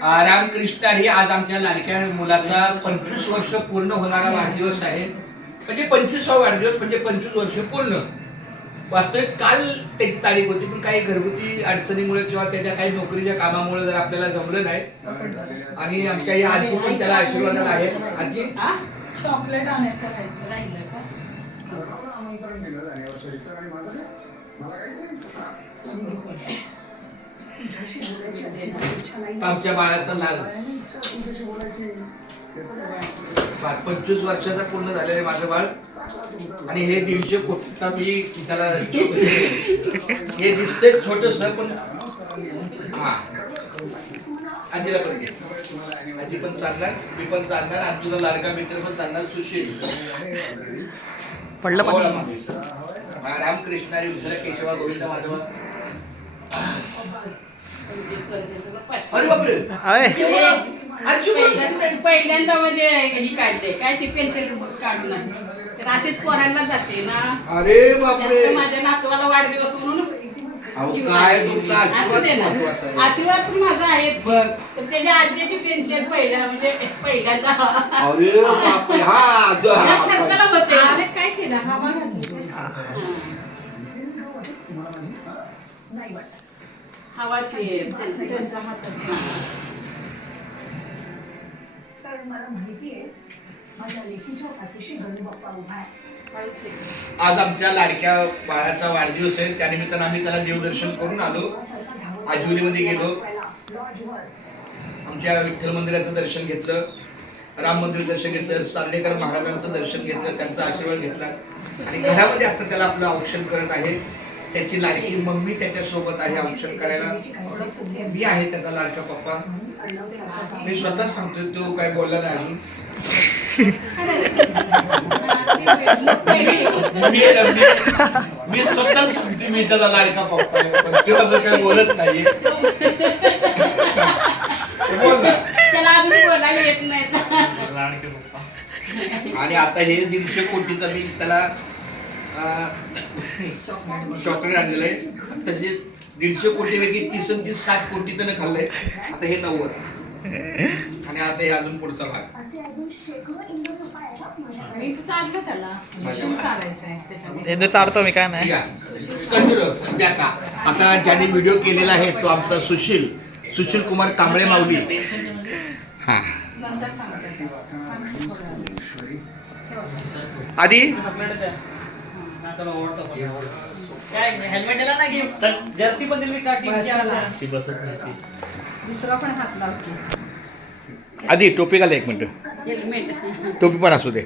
रामकृष्ण ही आज आमच्या लाडक्या मुलाचा 25 वर्ष पूर्ण होणारा वाढदिवस आहे. म्हणजे 25वा वाढदिवस म्हणजे 25 वर्ष पूर्ण. वास्तविक काल त्याची तारीख होती, पण काही घरगुती अडचणीमुळे किंवा त्याच्या काही नोकरीच्या कामामुळे जर आपल्याला जमलं नाही. आणि आमच्या या आजी पण त्याला आशीर्वादाला आहेत. आजी चॉकलेट आणायचं राहिलं का? आमच्या बाळाचा लाल 25 वर्षाचा पूर्ण झालेलं माझं बाळ. आणि हे 150 कोटीचा मी त्याला हे दिसतंय छोटस, पण हा आजीला पण घे. आजी पण चालणार, मी पण चालणार, आजीला लाडका मित्र पण चालणार. सुशील पडलं पण रामकृष्ण हरी विठ्ठल केशवा गोविंद माधव. अरे बापरे, पहिल्यांदा म्हणजे ही काढले काय ती पेन्शन काढून तर असेच पोरांना जाते ना. अरे बापरे, माझ्या नातवाला वाढदिवस म्हणून काय तुमचा असू दे ना. आशीर्वाद तर माझा आहेच, पण पण त्याच्या आजीची पेन्शन पहिल्या म्हणजे पहिल्यांदा अरे बापरे, हा खर्चाला होते. काय केलं हवा घातली हवाची त्यांच्या हातात. आज आमच्या लाडक्या बाळाचा वाढदिवस आहे. त्यानिमित्तानं आम्ही त्याला देवदर्शन करून आलो. आजिवलीमध्ये गेलो, आमच्या विठ्ठल मंदिराचं दर्शन घेतलं, राम मंदिर दर्शन घेतलं, सांडेकर महाराजांचं दर्शन घेतलं, त्यांचा आशीर्वाद घेतला. आणि घरामध्ये आता त्याला आपलं औक्षण करत आहे. त्याची लाडकी मम्मी त्याच्या सोबत आहे औक्षण करायला. मी आहे त्याचा लाडका पप्पा. मी स्वतःच सांगतोय, तो काय बोलला नाही अजून. मी स्वतःच सांगते मी त्याचा लाडका पप्पा आहे, पण ते माझं काय बोलत नाहीये. बोलला त्याला अजून बोलायला येत नाही. आणि आता हे 150 कोटीचा मी त्याला चॉकलेट आणलेलं आहे. आता जे 150 कोटीपैकी 30 60 कोटी त्यानं खाल्लंय. आता हे 90 आणि आता हे अजून पुढचा भाग. मी तर चाललं त्याला सुशील चालायचंय त्याच्यामध्ये. ते चालतो मी, काय नाही. कंटिन्यू सध्या का आता ज्याने व्हिडिओ केलेला आहे तो आमचा सुशील कुमार कांबळे माऊली. हा नंतर सांगते आधी काय हेल्मेट दिला ना की जर्सी पण दिली का टीमची दुसरा पण हात लावते. आधी टोपी घाला 1 मिनिट. हेल्मेट टोपी पण असू दे.